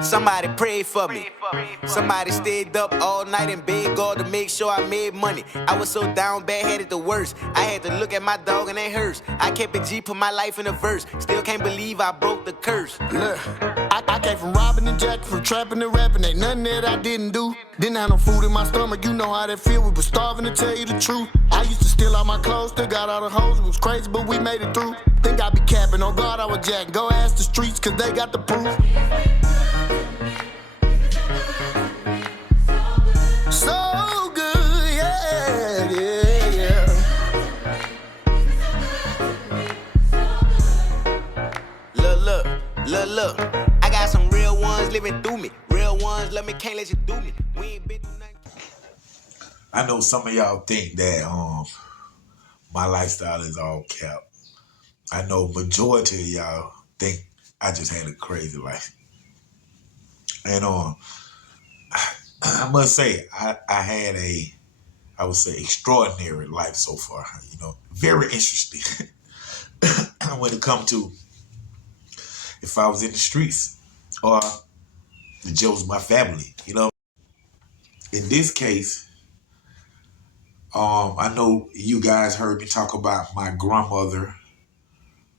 Somebody prayed for me. Somebody stayed up all night and begged God to make sure I made money. I was so down bad, had it the worst. I had to look at my dog and it hurts. I kept it G, put my life in a verse. Still can't believe I broke the curse. Look, I came from robbing and jacking, from trapping and rapping. Ain't nothing that I didn't do. Didn't have no food in my stomach, you know how that feel. We was starving, to tell you the truth. I used to steal all my clothes, still got all the hoes. It was crazy, but we made it through. Think I be capping, on God I was jacking. Go ask the streets, cause they got the proof. So good, yeah, yeah, yeah. Look. I got some real ones living through me. Real ones love me, can't let you do me. We ain't been through nothing. I know some of y'all think that my lifestyle is all cap. I know majority of y'all think I just had a crazy life. And I must say, I had I would say, extraordinary life so far. Very interesting. When it comes to if I was in the streets or the Joes of my family, In this case, I know you guys heard me talk about my grandmother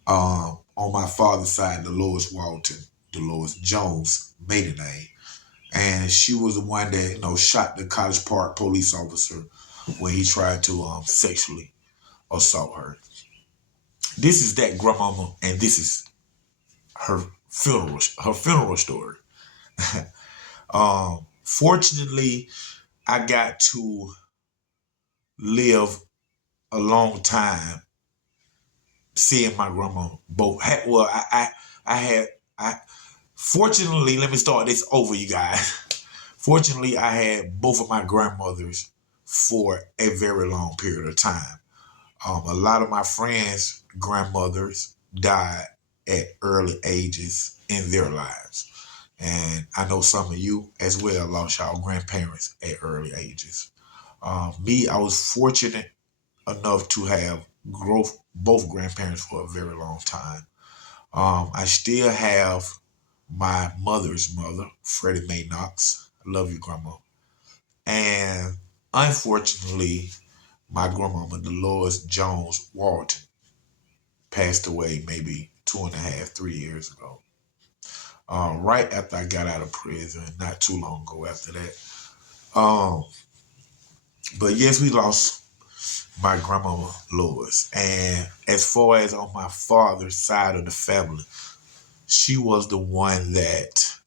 on my father's side, Dolores Walton, Dolores Jones, maiden name. And she was the one that, shot the College Park police officer when he tried to sexually assault her. This is that grandmama, and this is her funeral story. Fortunately, I got to live a long time seeing my grandma both. Fortunately, let me start this over, you guys. Fortunately, I had both of my grandmothers for a very long period of time. A lot of my friends' grandmothers died at early ages in their lives. And I know some of you as well lost y'all grandparents at early ages. Me, I was fortunate enough to have both grandparents for a very long time. I still have my mother's mother, Freddie Mae Knox. I love you, Grandma. And unfortunately, my grandmama, Dolores Jones Walton, passed away maybe 2.5, 3 years ago. Right after I got out of prison, not too long ago after that. But yes, we lost my grandmama, Lois. And as far as on my father's side of the family, she was the one that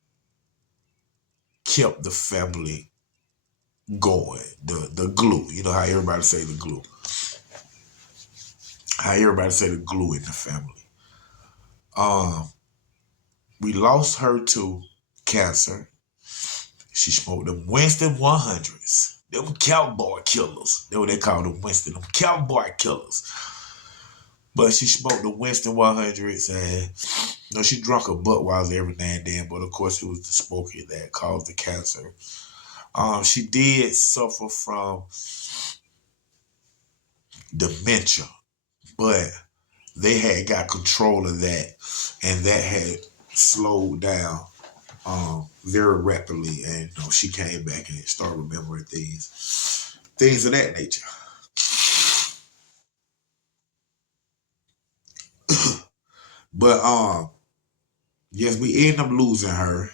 kept the family going. The glue. You know how everybody say the glue. How everybody say the glue in the family. We lost her to cancer. She smoked them Winston 100s. Them cowboy killers. That's what they call them, Winston. Them cowboy killers. But she smoked the Winston 100s, and she drank a Budweiser every now and then. But of course, it was the smoking that caused the cancer. She did suffer from dementia, but they had got control of that, and that had slowed down very rapidly. And she came back and started remembering things of that nature. But yes, we ended up losing her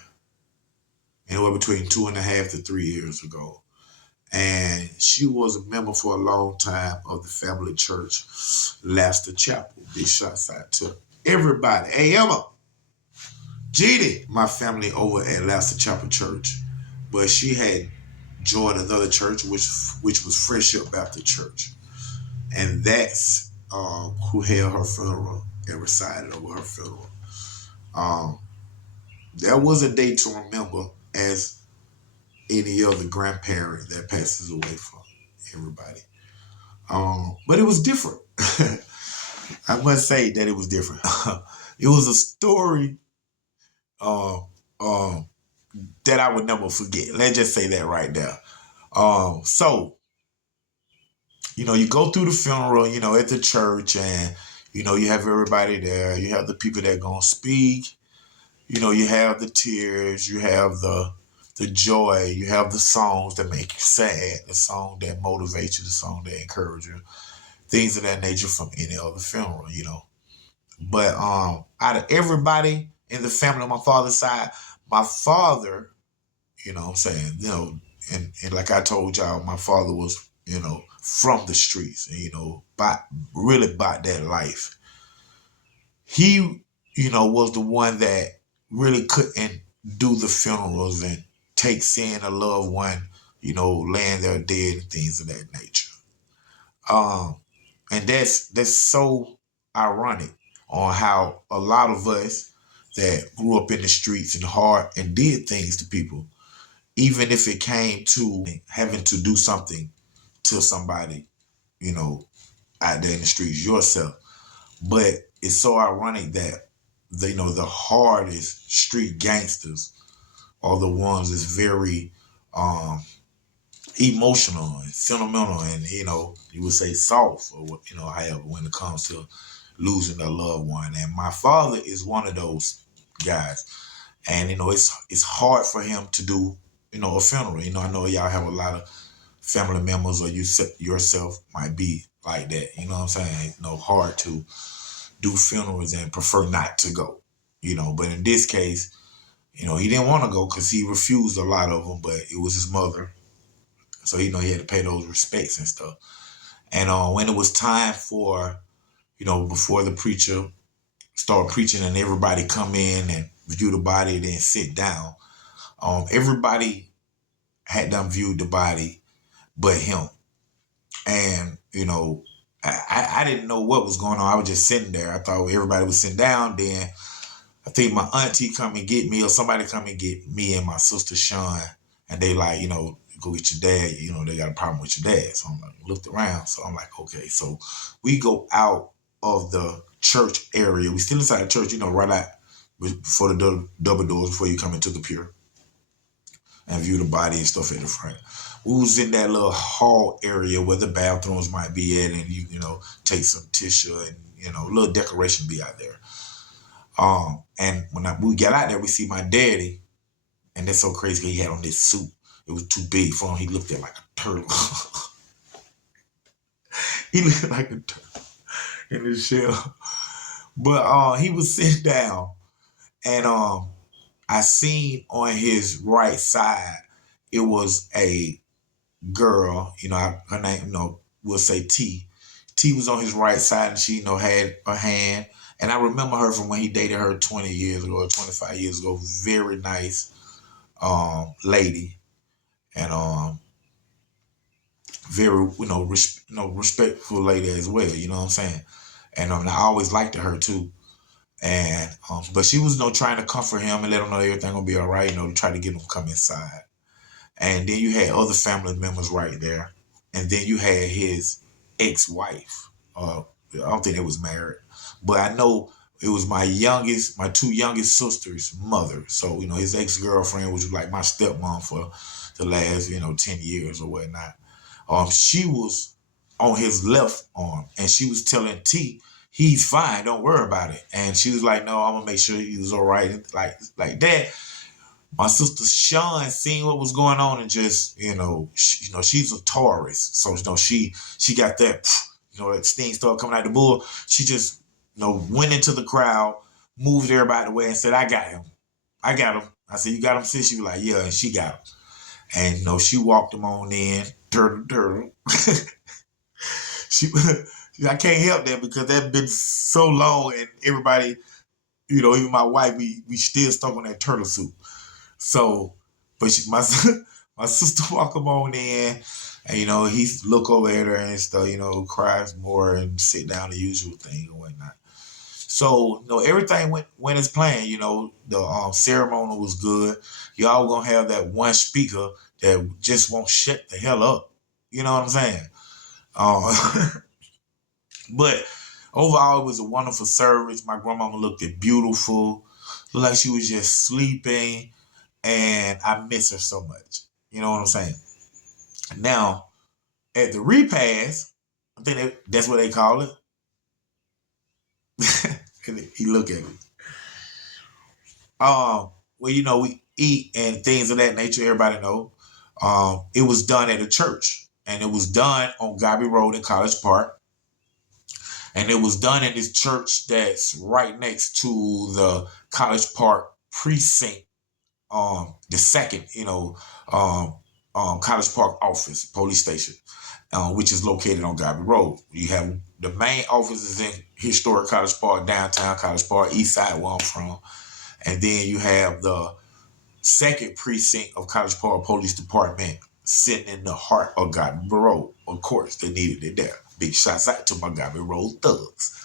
anywhere between 2.5 to 3 years ago. And she was a member for a long time of the family church, Laster Chapel. Big shots out to everybody. Hey, Emma, Jeannie, my family over at Laster Chapel Church. But she had joined another church, which was Friendship Baptist Church. And that's who held her funeral and resided over her funeral. There was a day to remember as any other grandparent that passes away from everybody. But it was different. I must say that it was different. It was a story that I would never forget. Let's just say that right there. So, you go through the funeral, at the church, and, you have everybody there. You have the people that are going to speak. You know, you have the tears, you have the joy, you have the songs that make you sad, the song that motivate you, the song that encourage you, things of that nature from any other funeral, you know. But out of everybody in the family on my father's side, my father, you know what I'm saying, you know, and like I told y'all, my father was, you know, from the streets and, you know, really bought that life. He, you know, was the one that really couldn't do the funerals and take seeing a loved one, you know, laying there dead and things of that nature. Um, and that's so ironic on how a lot of us that grew up in the streets and hard and did things to people, even if it came to having to do something to somebody, you know, out there in the streets yourself. But it's so ironic that the, you know, the hardest street gangsters are the ones that's very um, emotional and sentimental and, you know, you would say soft or, you know, however, when it comes to losing a loved one. And my father is one of those guys. And, you know, it's hard for him to do, you know, a funeral. You know, I know y'all have a lot of family members or you yourself might be like that. You know what I'm saying? You know, hard to do funerals and prefer not to go, you know. But in this case, you know, he didn't want to go because he refused a lot of them, but it was his mother. So, you know, he had to pay those respects and stuff. And when it was time for, you know, before the preacher started preaching and everybody come in and view the body and then sit down, everybody had done viewed the body but him. And, you know, I didn't know what was going on. I was just sitting there. I thought everybody was sitting down. Then I think my auntie come and get me or somebody come and get me and my sister Sean. And they like, you know, go get your dad. You know, they got a problem with your dad. So I'm like, looked around. So I'm like, okay. So we go out of the church area. We still inside the church, you know, right out before the double doors before you come into the pier and view the body and stuff in the front. We was in that little hall area where the bathrooms might be at, and you know, take some tissue and, you know, a little decoration be out there. And when we got out there, we see my daddy, and that's so crazy. He had on this suit. It was too big for him. He looked at like a turtle. He looked like a turtle in his shell. But he was sitting down, and I seen on his right side, it was a girl, you know, her name, you know, we'll say T. T was on his right side and she, you know, had a hand. And I remember her from when he dated her 20 years ago or 25 years ago. Very nice lady. And very, you know, respectful lady as well, you know what I'm saying? And I always liked her too. And but she was, you know, trying to comfort him and let him know everything gonna be all right, you know, to try to get him to come inside. And then you had other family members right there. And then you had his ex-wife. I don't think they was married. But I know it was my two youngest sisters' mother. So, you know, his ex-girlfriend, which was like my stepmom for the last, you know, 10 years or whatnot. She was on his left arm. And she was telling T, he's fine, don't worry about it. And she was like, no, I'm going to make sure he was all right. Like that. My sister Sean seen what was going on and just, you know, she's a Taurus. So, you know, she got that, you know, that steam started coming out the bull. She just, you know, went into the crowd, moved everybody away and said, I got him. I said, you got him, sis? She was like, yeah, and she got him. And, you know, she walked him on in, turtle. I can't help that because that's been so long and everybody, you know, even my wife, we still stuck on that turtle suit. So, but my sister walk him on in, and, you know, he look over at her and stuff, you know, cries more and sit down, the usual thing and whatnot. So, you know, everything went as planned. You know, the ceremony was good. Y'all gonna have that one speaker that just won't shut the hell up. You know what I'm saying? But overall, it was a wonderful service. My grandmama looked beautiful, looked like she was just sleeping. And I miss her so much. You know what I'm saying? Now, at the repast, I think that's what they call it. And he looked at me. Well, you know, we eat and things of that nature. Everybody know. It was done at a church, and it was done on Gobby Road in College Park, and it was done in this church that's right next to the College Park precinct. The second, College Park office, police station, which is located on Gobby Road. You have the main office is in historic College Park, downtown College Park, east side where I'm from. And then you have the second precinct of College Park Police Department sitting in the heart of Gobby Road. Of course, they needed it there. Big shots out to my Gobby Road thugs.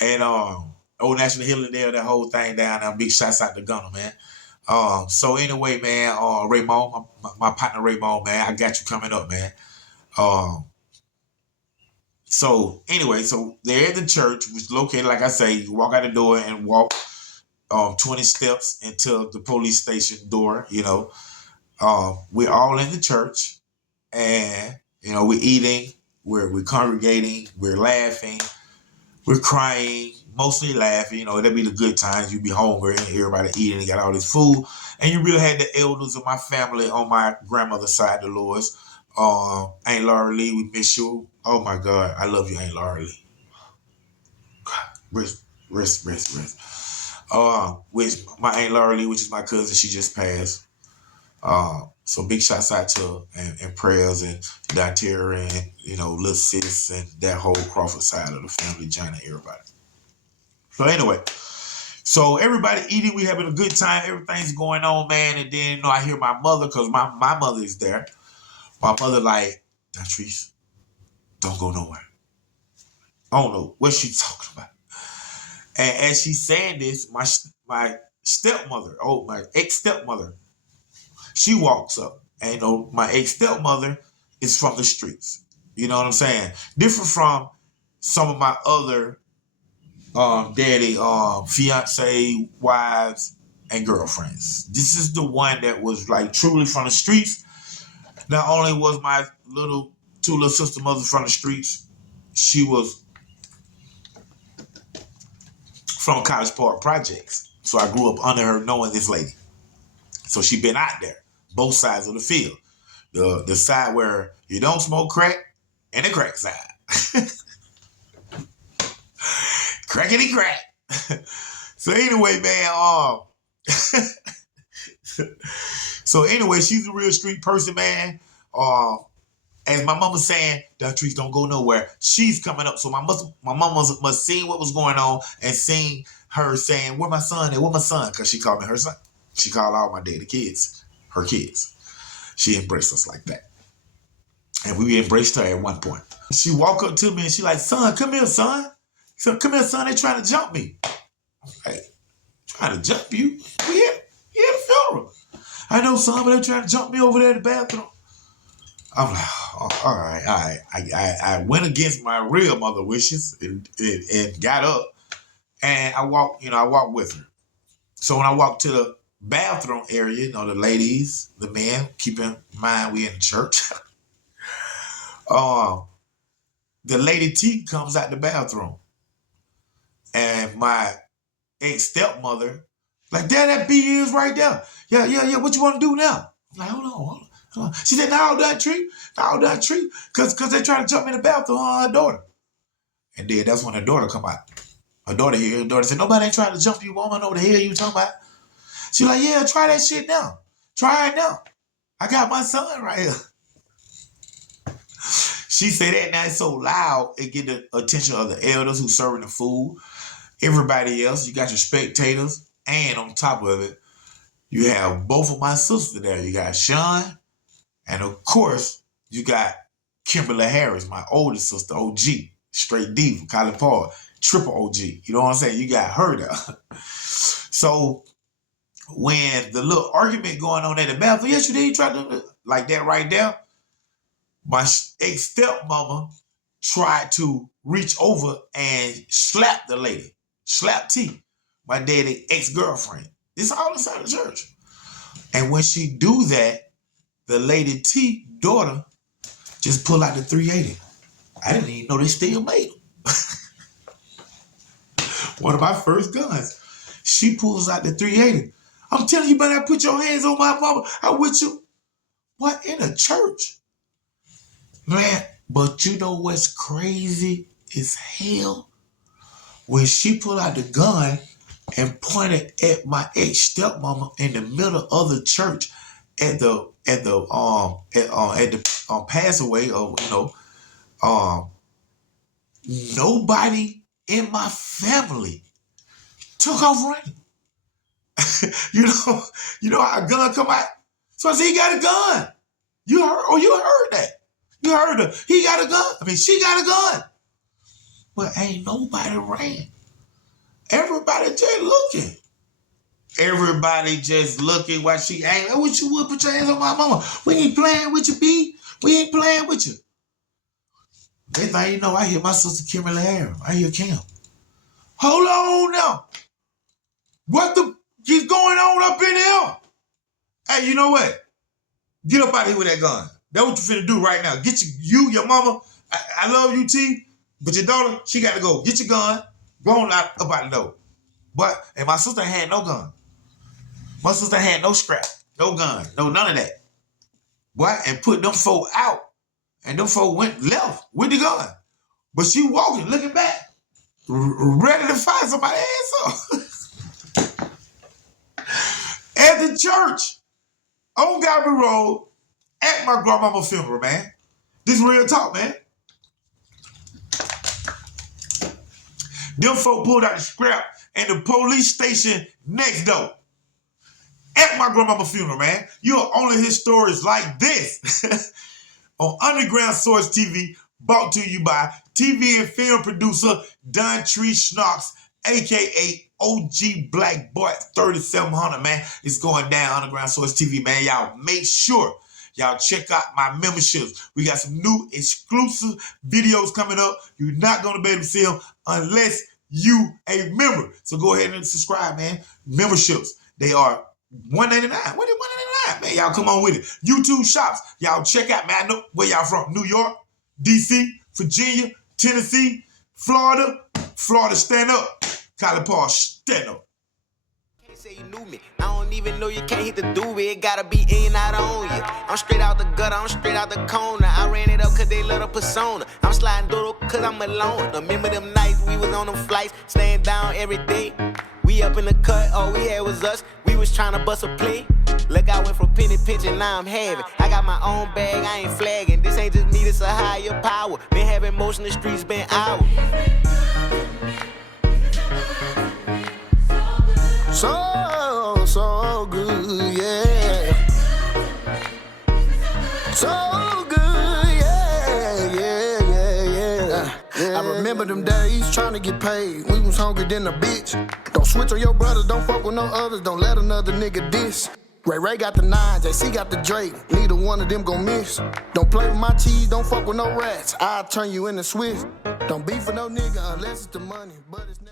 And Old National Healing there, that whole thing down there. Big shots out to Gunner, man. So anyway, man, Raymond, my partner Raymond, man, I got you coming up, man. So anyway, so they're in the church, which is located, like I say, you walk out the door and walk 20 steps into the police station door, we're all in the church, and, we're eating, we're congregating, we're laughing, we're crying, mostly laughing. That'd be the good times. You be hungry and everybody eating and got all this food. And you really had the elders of my family on my grandmother's side, Dolores. Aunt Laura Lee, we miss you. Oh my God, I love you, Aunt Laura Lee. Rest. Which my Aunt Laura Lee, which is my cousin, she just passed. So big shouts out to her and prayers and Donterra and, little sis and that whole Crawford side of the family, Johnny, everybody. So anyway, so everybody eating, we having a good time, everything's going on, man. And then, I hear my mother, because my mother is there. My mother like, Dontrese, don't go nowhere. I don't know what she's talking about. And as she's saying this, my stepmother, my ex-stepmother, she walks up. And my ex-stepmother is from the streets. You know what I'm saying? Different from some of my other daddy, fiance, wives, and girlfriends. This is the one that was like truly from the streets. Not only was my two little sister mothers from the streets, she was from College Park Projects. So I grew up under her knowing this lady. So she been out there, both sides of the field. The side where you don't smoke crack and the crack side. Crackety crack. So anyway, man, so anyway, she's a real street person, man. As my mama saying, Dontrese, don't go nowhere. She's coming up. So my mama must seen what was going on and seen her saying, where my son at? Where my son? Because she called me her son. She called all my daddy kids her kids. She embraced us like that. And we embraced her at one point. She walked up to me and she like, son, come here, son. So come here, son, they trying to jump me. I'm like, trying to jump you? We had a funeral. I know, son, but they're trying to jump me over there in the bathroom. I'm like, oh, all right. I went against my real mother wishes and got up, and I walked with her. So when I walked to the bathroom area, the ladies, the men, keep in mind we in the church. The lady T comes out the bathroom. And my ex-stepmother, like, Dad, that B is right there. Yeah. What you want to do now? I'm like, hold on. She said, no, that tree. Because they're trying to jump me in the bathroom on her daughter. And then that's when her daughter come out. Her daughter said, nobody ain't trying to jump you, woman. Over the hell you talking about? She like, yeah, try that shit now. Try it now. I got my son right here. She said that now it's so loud, it get the attention of the elders who serving the food. Everybody else, you got your spectators, and on top of it, you have both of my sisters there. You got Sean, and of course, you got Kimberly Harris, my oldest sister, OG, straight D from College Park, triple OG. You know what I'm saying? You got her there. So when the little argument going on at the bathroom, yes, you did, you tried to, like that right there, my ex-stepmama tried to reach over and slap the lady. Slap T, my daddy ex-girlfriend. It's all inside the church. And when she do that, the lady T daughter just pull out the 380. I didn't even know they still made them. One of my first guns. She pulls out the 380. I'm telling you, better put your hands on my mama. I'm with you. What, in a church? Man, but you know what's crazy as hell? When she pulled out the gun and pointed at my ex-stepmama in the middle of the church at the pass away of, nobody in my family took off running. you know how a gun come out? So I said, he got a gun. You heard that. You heard her. He got a gun. She got a gun. But ain't nobody ran. Everybody just looking. Everybody just looking while she ain't. What you would put your hands on my mama. We ain't playing with you, B. We ain't playing with you. They think, I hear my sister Kimberly Harris. I hear Kim. Hold on now. What the is going on up in here? Hey, you know what? Get up out of here with that gun. That's what you finna do right now. Get your mama. I love you, T, but your daughter, she got to go. Get your gun. Go on out about the door. And my sister had no gun. My sister had no scrap, no gun, no none of that. And put them folk out. And them folk went left with the gun. But she walking, looking back, ready to fight somebody ass up. At the church, on Gallery Road, at my grandmama's funeral, man. This real talk, man. Them folk pulled out the scrap in the police station next door. At my grandmama's funeral, man. You'll only hear stories like this on Underground Source TV, brought to you by TV and film producer Don Tree Knox, a.k.a. OG Black Boy 3700, man. It's going down Underground Source TV, man. Y'all make sure y'all check out my memberships. We got some new exclusive videos coming up. You're not going to be able to see them unless you a member. So go ahead and subscribe, man. Memberships, they are $1.99. What is $1.99, man? Y'all come on with it. YouTube shops, y'all check out, man. I know where y'all from. New York, DC, Virginia, Tennessee, Florida. Florida, stand up. College Park, stand up. Can't say you knew me. I don't even know you can't hit the doobie. It gotta be in, I on you. I'm straight out the gutter, I'm straight out the corner. I ran it up cause they love the persona. I'm sliding doodle cause I'm alone. Remember them nights we was on them flights, staying down every day. We up in the cut, all we had was us. We was trying to bust a play. Look, I went from penny pinching, now I'm having. I got my own bag, I ain't flagging. This ain't just me, this a higher power. Been having motion, the streets been out. So good, yeah. So good, yeah. I remember them days trying to get paid. We was hungry than a bitch. Don't switch on your brothers, don't fuck with no others. Don't let another nigga diss. Ray got the 9, JC got the Drake. Neither one of them gon' miss. Don't play with my cheese, don't fuck with no rats. I'll turn you into Swiss. Don't beef with no nigga unless it's the money, but it's